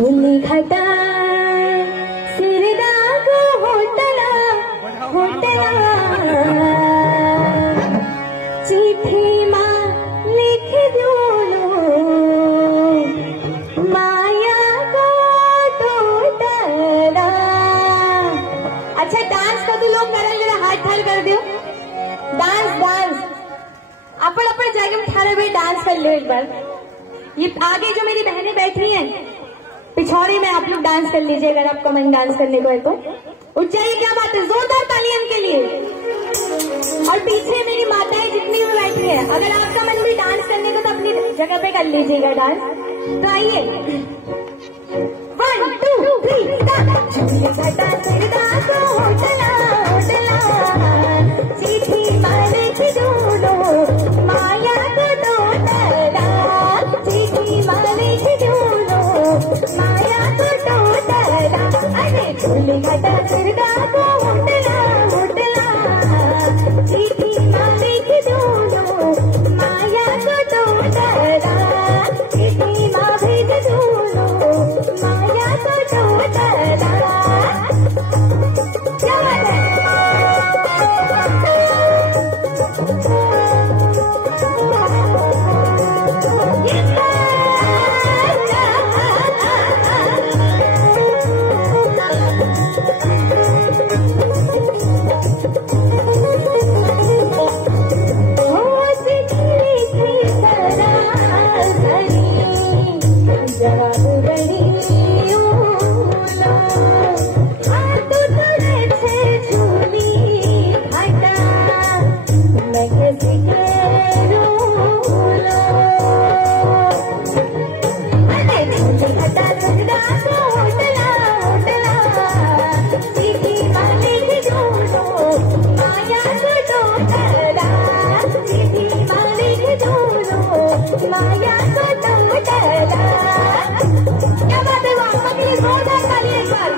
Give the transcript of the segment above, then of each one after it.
फूली घटा सिरदा को होटला होटला चिट्ठी मां लिख दूलो माया को टोटला। अच्छा डांस का तो लोग करें, जरा हाथ ठाल कर दो। डांस डांस अपन अपने जगह में ठाड़े हुए डांस कर लो एक बार। ये आगे जो मेरी बहनें बैठी हैं पिछौड़ी में, आप लोग डांस कर लीजिए अगर आपका मन डांस करने को है तो। उठ जाइए, क्या बात है, जोरदार तालियां उनके लिए। और पीछे मेरी माताएं जितनी भी बैठी हैं, अगर आपका मन भी डांस करने को तो अपनी जगह पे कर लीजिएगा डांस। तो आइए 1 2 3 चिट्ठी मारे की दूलो माया को टोटला, चिट्ठी मारे की दूलो माया को टोटला। अरे फूली घटा सिरदा को होटला होटला चिट्ठी मारे की दूलो माया को टोटला, चिट्ठी मारे की दूलो माया को टोटला। क्या बात है? माया को टोटला। क्या बात है, वहां पर जोरदार ताली एक बार।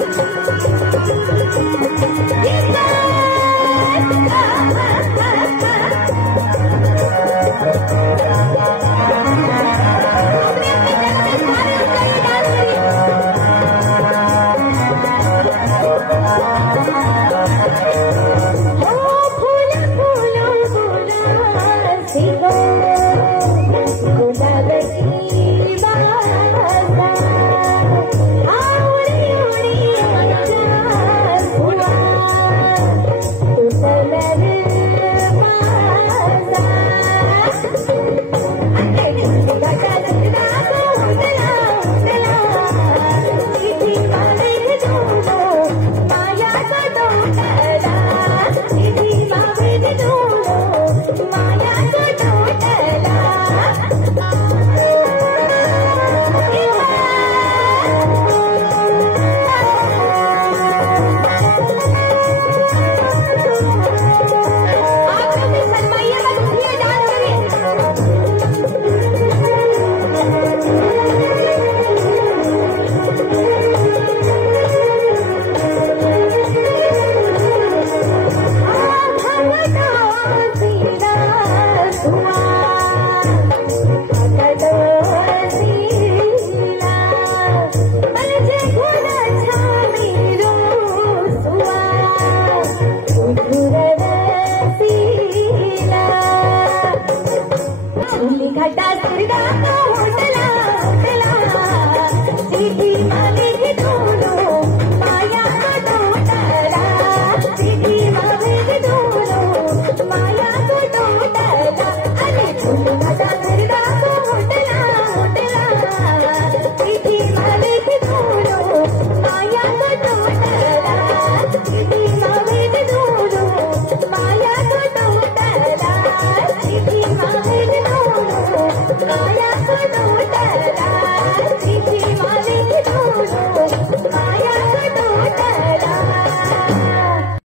घटा सिरदा को होटला होटला चिट्ठी मारे की दूलो माया को टोटला, चिट्ठी मारे की दूलो माया को टोटला। अरे फूली घटा सिरदा को होटला होटला चिट्ठी मारे की दूलो माया को टोटला, चिट्ठी मारे की दूलो माया को टोटला, चिट्ठी मारे की दूलो माया